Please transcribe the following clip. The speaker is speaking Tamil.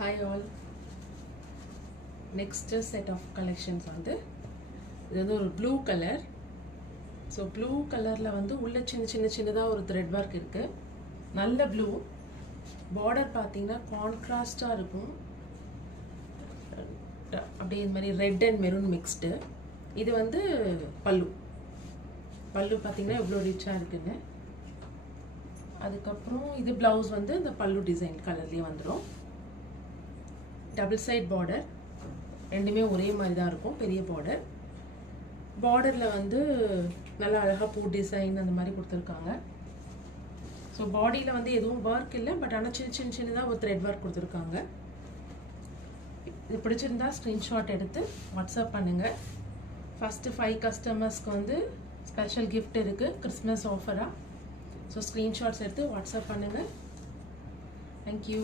Hi all. Next set of collections வந்து இது வந்து ஒரு ப்ளூ கலர். ஸோ ப்ளூ கலரில் வந்து உள்ள சின்னதாக ஒரு த்ரெட் ஒர்க் இருக்குது. நல்ல ப்ளூ பார்டர் பார்த்தீங்கன்னா கான்ட்ராஸ்டாக இருக்கும். அப்படியே இந்த மாதிரி ரெட் அண்ட் மெரூன் மிக்ஸ்டு. இது வந்து பல்லு பார்த்தீங்கன்னா எவ்வளோ ரிச்சாக இருக்குன்னு. அதுக்கப்புறம் இது ப்ளவுஸ் வந்து இந்த பல்லு டிசைன் கலர்லேயே வந்துடும். டபுள் சைட் பார்டர், ரெண்டுமே ஒரே மாதிரி தான் இருக்கும். பெரிய பார்டர். பார்டரில் வந்து நல்லா அழகாக பூ டிசைன் அந்த மாதிரி கொடுத்துருக்காங்க. ஸோ பாடியில் வந்து எதுவும் ஒர்க் இல்லை, பட் ஆனால் சின்னதாக ஒரு த்ரெட் ஒர்க் கொடுத்துருக்காங்க. இது பிடிச்சிருந்தா ஸ்க்ரீன்ஷாட் எடுத்து வாட்ஸ்அப் பண்ணுங்கள். ஃபஸ்ட்டு 5 கஸ்டமர்ஸ்க்கு வந்து ஸ்பெஷல் கிஃப்ட் இருக்குது, கிறிஸ்மஸ் ஆஃபராக. ஸோ ஸ்க்ரீன்ஷாட்ஸ் எடுத்து வாட்ஸ்அப் பண்ணுங்கள். தேங்க்யூ.